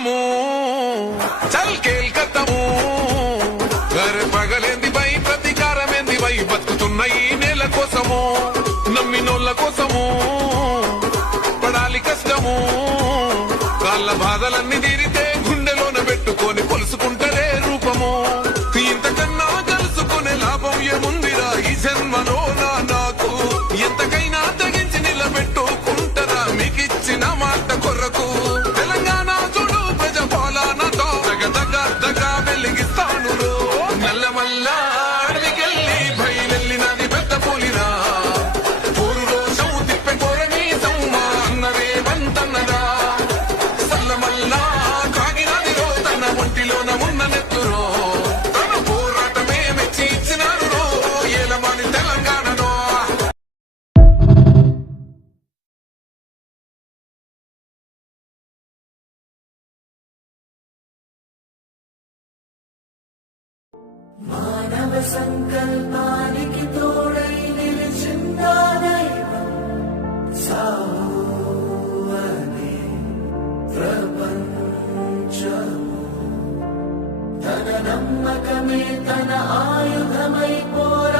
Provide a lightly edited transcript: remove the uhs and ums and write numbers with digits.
ఖతము చల్ Khel ఖతము గరే పగలేంది by ప్రతీకారమేంది by బతుకుతున్న ఈ నేల కోసము నమ్మినోళ్ళ కోసము పడాలి కష్టము కాళ్ళ బాధలన్నీ తీరితే గుండెలోన పెట్టుకొని కొలుసుకుంటరే రూపము ఇంతకన్నా కలుసుకునే లాభం ఏముందిరా ఈ జన్మలో నాకు ఎంతకైనా తెగించి నిలబెట్టుకుంటారా మీకిచ్చిన మాట కొరకు తెలంగాణ చూడు ప్రజ పాలనతో దగ వెలిగిస్తాను నల్లమల్ల అడవికెళ్ళి బయలెళ్ళినది పెద్ద పులిరా ఊరు రోషం తిప్పే కోరని సమ్మా అన్నరే వంతన్నరా సల్లమల్ల కాగినది రో తన ఒంటిలోన ఉన్న నెత్తురో తన పోరాటమే మెచ్చి ఇచ్చినారు రో ఏలమని తెలంగాణలో మానవ సంకల్పానికి తోడై నిలిచిందా దైవం సావు అనే ప్రపంచము తన నమ్మకమే తన ఆయుధమై పోరా